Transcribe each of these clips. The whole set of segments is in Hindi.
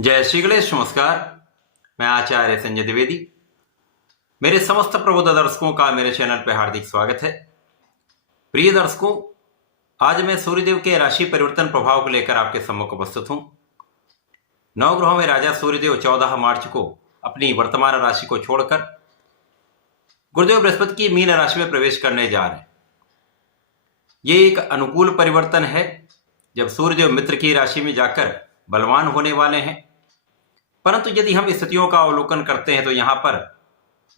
जय श्री गणेश। नमस्कार। मैं आचार्य संजय द्विवेदी। मेरे समस्त प्रबुद्ध दर्शकों का मेरे चैनल पर हार्दिक स्वागत है। प्रिय दर्शकों, आज मैं सूर्यदेव के राशि परिवर्तन प्रभाव को लेकर आपके सम्मुख उपस्थित हूं। नवग्रहों में राजा सूर्यदेव 14 मार्च को अपनी वर्तमान राशि को छोड़कर गुरुदेव बृहस्पति की मीन राशि में प्रवेश करने जा रहे हैं। ये एक अनुकूल परिवर्तन है जब सूर्यदेव मित्र की राशि में जाकर बलवान होने वाले हैं। परंतु यदि हम स्थितियों का अवलोकन करते हैं तो यहाँ पर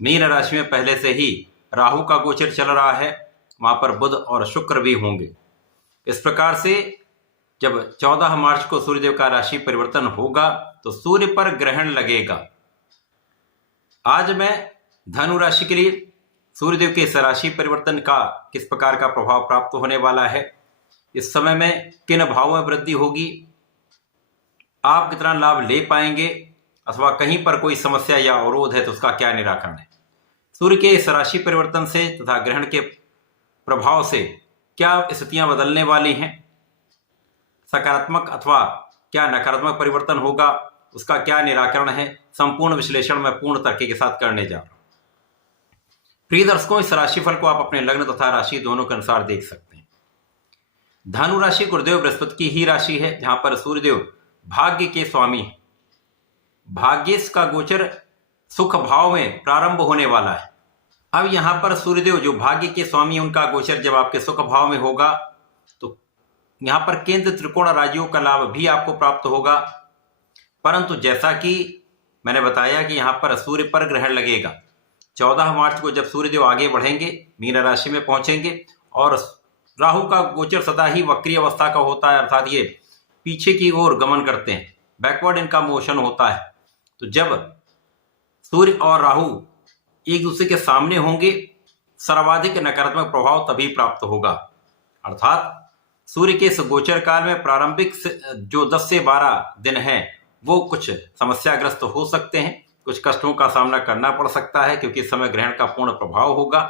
मीन राशि में पहले से ही राहु का गोचर चल रहा है, वहां पर बुध और शुक्र भी होंगे। इस प्रकार से जब 14 मार्च को सूर्यदेव का राशि परिवर्तन होगा तो सूर्य पर ग्रहण लगेगा। आज मैं धनु राशि के लिए सूर्यदेव के इस राशि परिवर्तन का किस प्रकार का प्रभाव प्राप्त होने वाला है, इस समय में किन भावों में वृद्धि होगी, आप कितना लाभ ले पाएंगे अथवा कहीं पर कोई समस्या या अवरोध है तो उसका क्या निराकरण है, सूर्य के इस राशि परिवर्तन से तथा ग्रहण के प्रभाव से क्या स्थितियां बदलने वाली हैं, सकारात्मक अथवा क्या नकारात्मक परिवर्तन होगा, उसका क्या निराकरण है, संपूर्ण विश्लेषण मैं पूर्ण तर्क के साथ करने जा रहा हूं। प्रिय दर्शकों, इस राशिफल को आप अपने लग्न तथा राशि दोनों के अनुसार देख सकते हैं। धनु राशि गुरुदेव बृहस्पति की ही राशि है, जहां पर सूर्यदेव भाग्य के स्वामी है। भाग्येश का गोचर सुख भाव में प्रारंभ होने वाला है। अब यहां पर सूर्यदेव जो भाग्य के स्वामी है, उनका गोचर जब आपके सुख भाव में होगा तो यहां पर केंद्र त्रिकोण राजियों का लाभ भी आपको प्राप्त होगा। परंतु जैसा कि मैंने बताया कि यहां पर सूर्य पर ग्रहण लगेगा। 14 मार्च को जब सूर्यदेव आगे बढ़ेंगे, मीन राशि में पहुंचेंगे और राहु का गोचर सदा ही वक्री अवस्था का होता है, अर्थात ये पीछे की ओर गमन करते हैं, बैकवर्ड इनका मोशन होता है। तो जब सूर्य और राहु एक दूसरे के सामने होंगे, सर्वाधिक नकारात्मक प्रभाव तभी प्राप्त होगा। अर्थात सूर्य के इस गोचर काल में प्रारंभिक जो 10 से 12 दिन हैं वो कुछ समस्याग्रस्त हो सकते हैं, कुछ कष्टों का सामना करना पड़ सकता है, क्योंकि इस समय ग्रहण का पूर्ण प्रभाव होगा।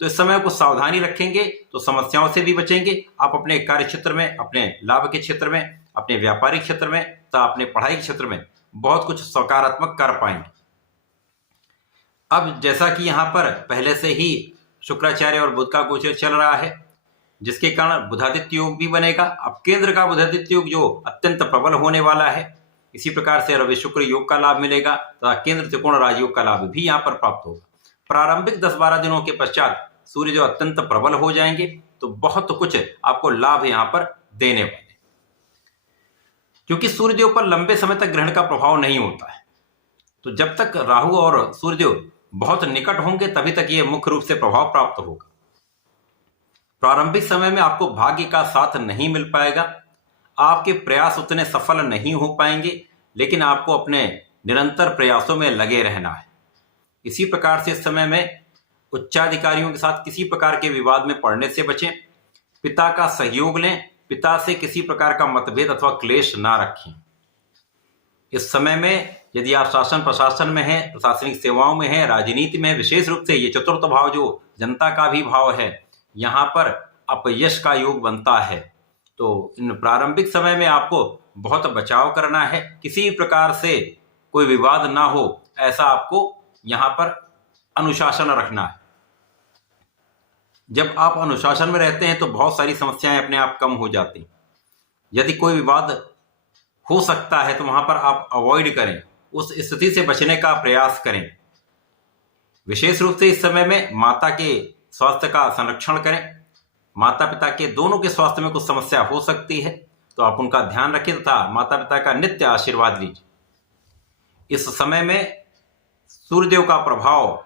तो इस समय कुछ सावधानी रखेंगे तो समस्याओं से भी बचेंगे। आप अपने कार्य क्षेत्र में, अपने लाभ के क्षेत्र में, अपने व्यापारिक क्षेत्र में तथा अपने पढ़ाई के क्षेत्र में बहुत कुछ सकारात्मक कर पाएंगे। अब जैसा कि यहाँ पर पहले से ही शुक्राचार्य और बुध का गोचर चल रहा है, जिसके कारण बुधादित्य योग भी बनेगा। अब केंद्र का बुधादित्य योग जो अत्यंत प्रबल होने वाला है, इसी प्रकार से रवि शुक्र योग का लाभ मिलेगा तथा केंद्र त्रिकोण राजयोग का लाभ भी यहाँ पर प्राप्त होगा। प्रारंभिक 10-12 दिनों के पश्चात सूर्य जो अत्यंत प्रबल हो जाएंगे तो बहुत कुछ आपको लाभ यहाँ पर देने वाले, क्योंकि सूर्यदेव पर लंबे समय तक ग्रहण का प्रभाव नहीं होता है। तो जब तक राहु और सूर्यदेव बहुत निकट होंगे तभी तक ये मुख्य रूप से प्रभाव प्राप्त होगा। प्रारंभिक समय में आपको भाग्य का साथ नहीं मिल पाएगा, आपके प्रयास उतने सफल नहीं हो पाएंगे, लेकिन आपको अपने निरंतर प्रयासों में लगे रहना है। इसी प्रकार से इस समय में उच्चाधिकारियों के साथ किसी प्रकार के विवाद में पड़ने से बचें, पिता का सहयोग लें, पिता से किसी प्रकार का मतभेद अथवा क्लेश ना रखें। इस समय में यदि आप शासन प्रशासन में हैं, प्रशासनिक सेवाओं में हैं, राजनीति में, विशेष रूप से ये चतुर्थ भाव जो जनता का भी भाव है, यहाँ पर अपयश का योग बनता है। तो इन प्रारंभिक समय में आपको बहुत बचाव करना है, किसी प्रकार से कोई विवाद ना हो, ऐसा आपको यहाँ पर अनुशासन रखना है। जब आप अनुशासन में रहते हैं तो बहुत सारी समस्याएं अपने आप कम हो जाती। यदि कोई विवाद हो सकता है तो वहां पर आप अवॉइड करें, उस स्थिति से बचने का प्रयास करें। विशेष रूप से इस समय में माता के स्वास्थ्य का संरक्षण करें। माता पिता के दोनों के स्वास्थ्य में कुछ समस्या हो सकती है, तो आप उनका ध्यान रखें तथा माता पिता का नित्य आशीर्वाद लीजिए। इस समय में सूर्यदेव का प्रभाव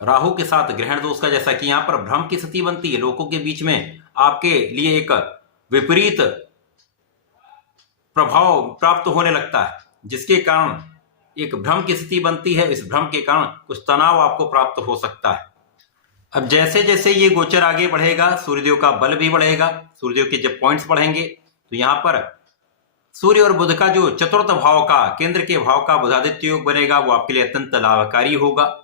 राहु के साथ ग्रहण दोष का, जैसा कि यहां पर भ्रम की स्थिति बनती है, लोगों के बीच में आपके लिए एक विपरीत प्रभाव प्राप्त होने लगता है, जिसके कारण एक भ्रम की स्थिति बनती है। इस भ्रम के कारण कुछ तनाव आपको प्राप्त हो सकता है। अब जैसे जैसे ये गोचर आगे बढ़ेगा, सूर्यदेव का बल भी बढ़ेगा। सूर्यदेव के जब पॉइंट्स बढ़ेंगे तो यहाँ पर सूर्य और बुध का जो चतुर्थ भाव का, केंद्र के भाव का बुधादित्य योग बनेगा, वो आपके लिए अत्यंत लाभकारी होगा।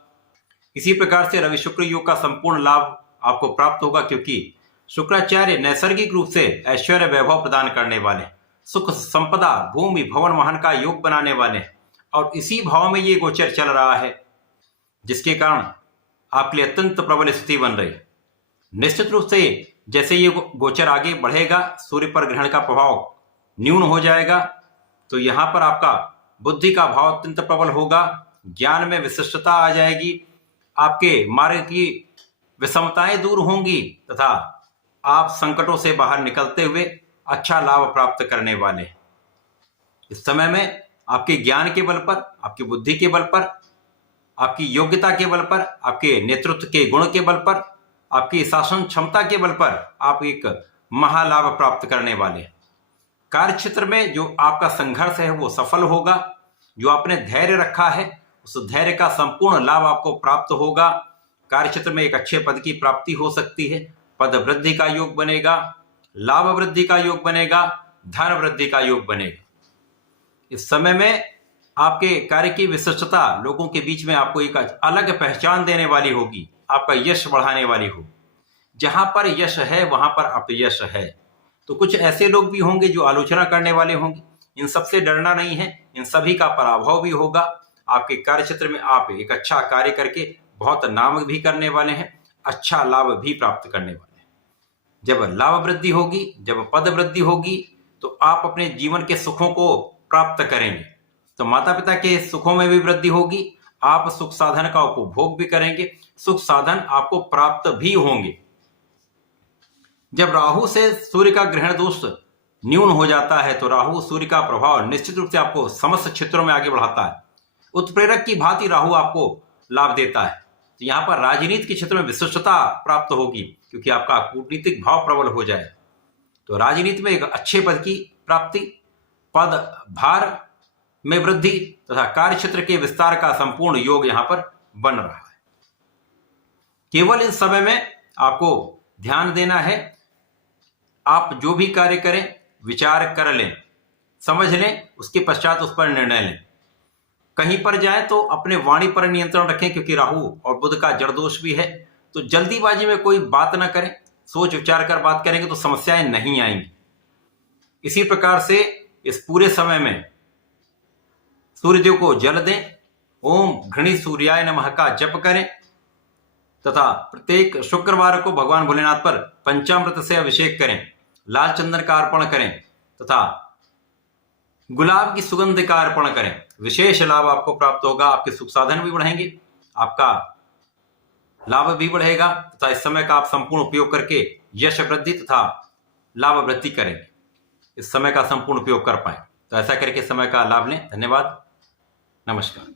इसी प्रकार से रवि शुक्र योग का संपूर्ण लाभ आपको प्राप्त होगा, क्योंकि शुक्राचार्य नैसर्गिक रूप से ऐश्वर्य वैभव प्रदान करने वाले हैं। सुख संपदा भूमि भवन वाहन का योग बनाने वाले हैं और इसी भाव में ये गोचर चल रहा है, जिसके कारण आपके लिए अत्यंत प्रबल स्थिति बन रही है। निश्चित रूप से जैसे ये गोचर आगे बढ़ेगा, सूर्य पर ग्रहण का प्रभाव न्यून हो जाएगा, तो यहां पर आपका बुद्धि का भाव अत्यंत प्रबल होगा, ज्ञान में विशिष्टता आ जाएगी, आपके मार्ग की विषमताएं दूर होंगी तथा आप संकटों से बाहर निकलते हुए अच्छा लाभ प्राप्त करने वाले हैं। इस समय में आपके ज्ञान के बल पर, आपकी बुद्धि के बल पर, आपकी योग्यता के बल पर, आपके नेतृत्व के गुण के बल पर, आपकी शासन क्षमता के बल पर आप एक महालाभ प्राप्त करने वाले हैं। कार्य क्षेत्र में जो आपका संघर्ष है वो सफल होगा। जो आपने धैर्य रखा है उस धैर्य का संपूर्ण लाभ आपको प्राप्त होगा। कार्य क्षेत्र में एक अच्छे पद की प्राप्ति हो सकती है, पद वृद्धि का योग बनेगा, लाभ वृद्धि का योग बनेगा, धन वृद्धि का योग बनेगा। इस समय में आपके कार्य की विशिष्टता लोगों के बीच में आपको एक अलग पहचान देने वाली होगी, आपका यश बढ़ाने वाली होगी। जहां पर यश है वहां पर अपयश है, तो कुछ ऐसे लोग भी होंगे जो आलोचना करने वाले होंगे। इन सबसे डरना नहीं है, इन सभी का पराभव भी होगा। आपके कार्य क्षेत्र में आप एक अच्छा कार्य करके बहुत नाम भी करने वाले हैं, अच्छा लाभ भी प्राप्त करने वाले हैं। जब लाभ वृद्धि होगी, जब पद वृद्धि होगी, तो आप अपने जीवन के सुखों को प्राप्त करेंगे। तो माता पिता के सुखों में भी वृद्धि होगी, आप सुख साधन का उपभोग भी करेंगे, सुख साधन आपको प्राप्त भी होंगे। जब राहु से सूर्य का ग्रहण दोष न्यून हो जाता है तो राहु सूर्य का प्रभाव निश्चित रूप से आपको समस्त क्षेत्रों में आगे बढ़ाता है। उत्प्रेरक की भांति राहु आपको लाभ देता है। तो यहाँ पर राजनीति के क्षेत्र में विशिष्टता प्राप्त होगी, क्योंकि आपका कूटनीतिक भाव प्रबल हो जाए। तो राजनीति में एक अच्छे पद की प्राप्ति, पद भार में वृद्धि तथा कार्य क्षेत्र के विस्तार का संपूर्ण योग यहां पर बन रहा है। केवल इस समय में आपको ध्यान देना है, आप जो भी कार्य करें विचार कर लें, समझ लें, उसके पश्चात उस पर निर्णय लें। कहीं पर जाए तो अपने वाणी पर नियंत्रण रखें, क्योंकि राहु और बुध का जड़ दोष भी है। तो जल्दीबाजी में कोई बात ना करें, सोच विचार कर बात करेंगे तो समस्याएं नहीं आएंगी। इसी प्रकार से इस पूरे समय में सूर्यदेव को जल दें, ओम घृणी सूर्याय नमः का जप करें तथा प्रत्येक शुक्रवार को भगवान भोलेनाथ पर पंचामृत से अभिषेक करें, लाल चंदन का अर्पण करें तथा गुलाब की सुगंध का अर्पण करें। विशेष लाभ आपको प्राप्त होगा, आपके सुख साधन भी बढ़ेंगे, आपका लाभ भी बढ़ेगा तथा इस समय का आप संपूर्ण उपयोग करके यश वृद्धि तथा लाभ वृद्धि करेंगे। इस समय का संपूर्ण उपयोग कर पाए, तो ऐसा करके समय का लाभ लें। धन्यवाद, नमस्कार।